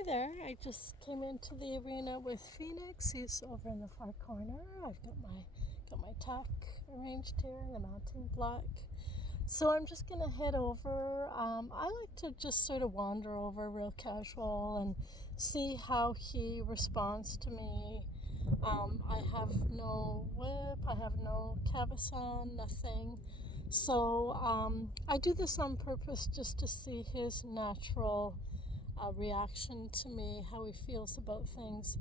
Hey there, I just came into the arena with Phoenix. He's over in the far corner. I've got my tack arranged here, the mounting block. So I'm just gonna head over. I like to just sort of wander over real casual and see how he responds to me. I have no whip, I have no cavesson, nothing. So I do this on purpose just to see his natural reaction to me, how he feels about things.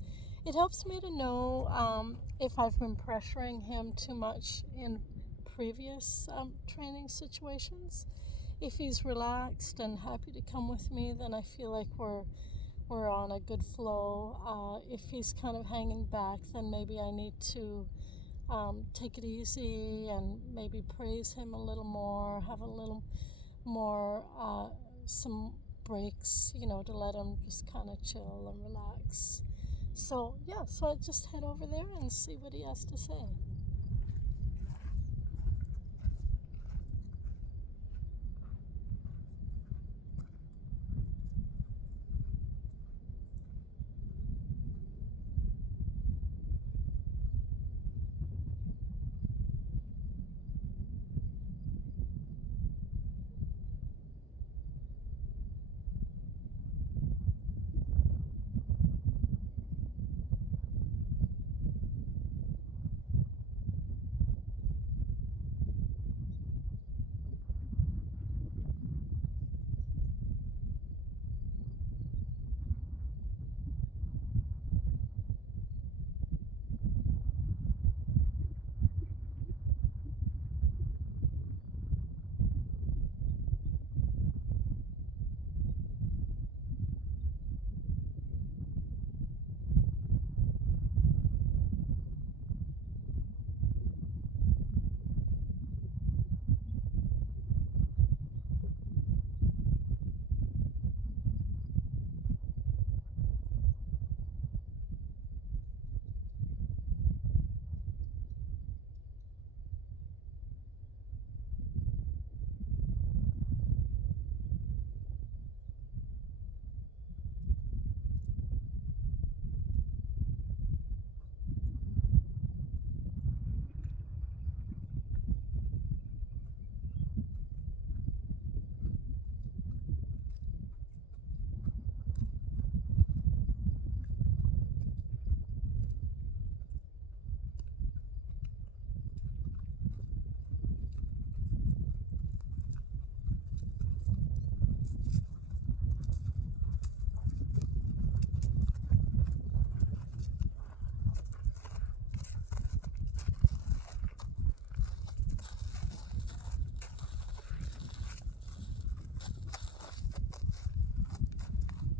It helps me to know if I've been pressuring him too much in previous training situations. If he's relaxed and happy to come with me, then I feel like we're on a good flow. If he's kind of hanging back, then maybe I need to take it easy and maybe praise him a little more, have a little more some breaks, to let him just kind of chill and relax. So yeah, so I just head over there and see what he has to say.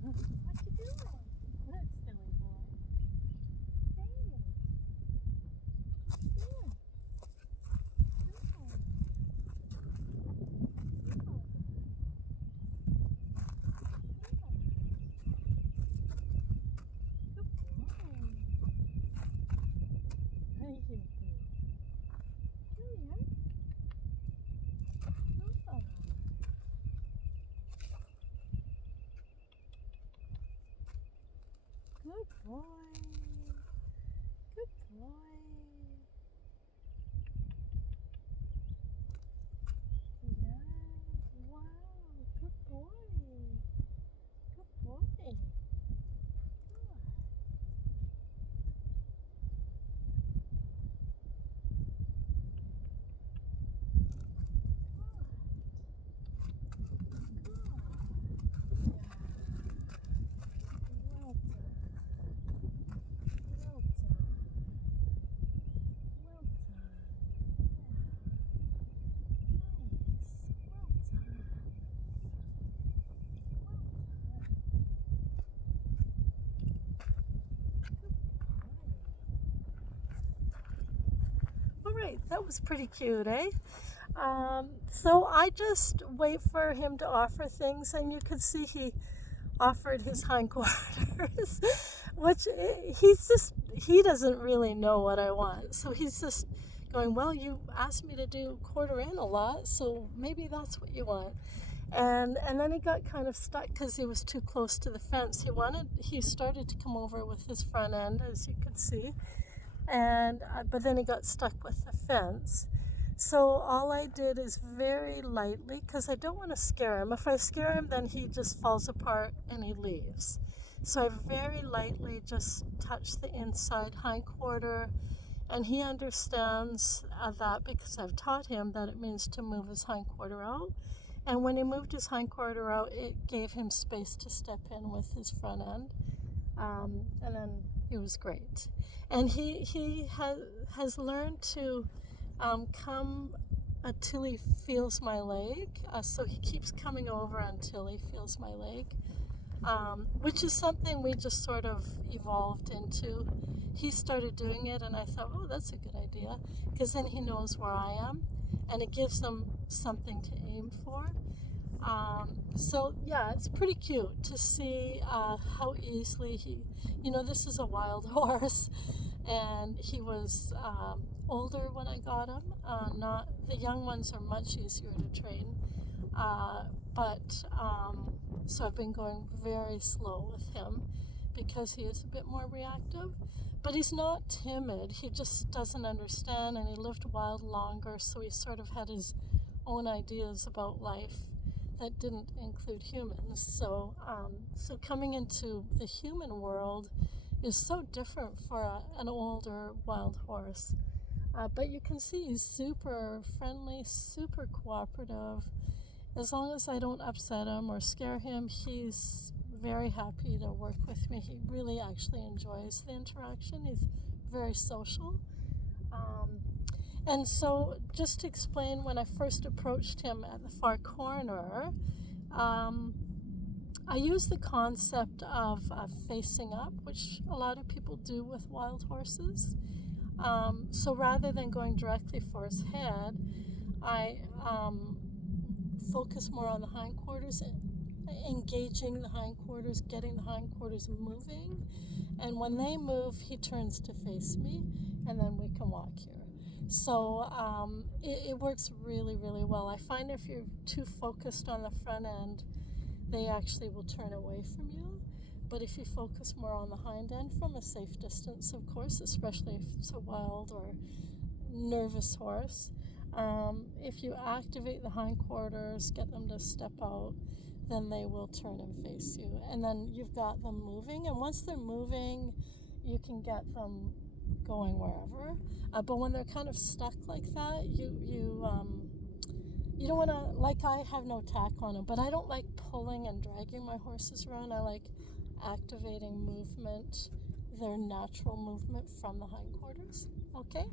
What you doing? That silly boy. Hey, yeah. Good boy. Hey, you do. Come here. Oh, good boy. Good boy. Yeah. Wow. Good boy. Good boy. Good. Well done. Well done. Well done. Nice. Well done. Well done. All right, that was pretty cute, eh? So I just wait for him to offer things, and you could see he offered his hindquarters, which he doesn't really know what I want. So he's just going, well, you asked me to do quarter in a lot, so maybe that's what you want. And then he got kind of stuck because he was too close to the fence. He started to come over with his front end, as you can see, and but then he got stuck with the fence. So all I did is very lightly, because I don't want to scare him. If I scare him, then he just falls apart and he leaves. So I very lightly just touch the inside hindquarter, and he understands that because I've taught him that it means to move his hindquarter out. And when he moved his hindquarter out, it gave him space to step in with his front end. And then it was great. And he has learned to come until he feels my leg. So he keeps coming over until he feels my leg, which is something we just sort of evolved into. He started doing it, and I thought, oh, that's a good idea, because then he knows where I am, and it gives him something to aim for. So yeah, it's pretty cute to see how easily this is a wild horse, and he was older when I got him. Not the young ones are much easier to train, but so I've been going very slow with him because he is a bit more reactive. But he's not timid. He just doesn't understand, and he lived wild longer, so he sort of had his own ideas about life that didn't include humans. So coming into the human world is so different for an older wild horse. But you can see he's super friendly, super cooperative. As long as I don't upset him or scare him, he's very happy to work with me. He really actually enjoys the interaction. He's very social. And so, just to explain, when I first approached him at the far corner, I used the concept of facing up, which a lot of people do with wild horses. So rather than going directly for his head, I focus more on the hindquarters, engaging the hindquarters, getting the hindquarters moving. And when they move, he turns to face me, and then we can walk here. So it works really, really well. I find if you're too focused on the front end, they actually will turn away from you. But if you focus more on the hind end from a safe distance, of course, especially if it's a wild or nervous horse, if you activate the hindquarters, get them to step out, then they will turn and face you. And then you've got them moving. And once they're moving, you can get them going wherever. But when they're kind of stuck like that, you don't want to, like, I have no tack on them, but I don't like pulling and dragging my horses around. I like activating movement, their natural movement from the hindquarters. Okay?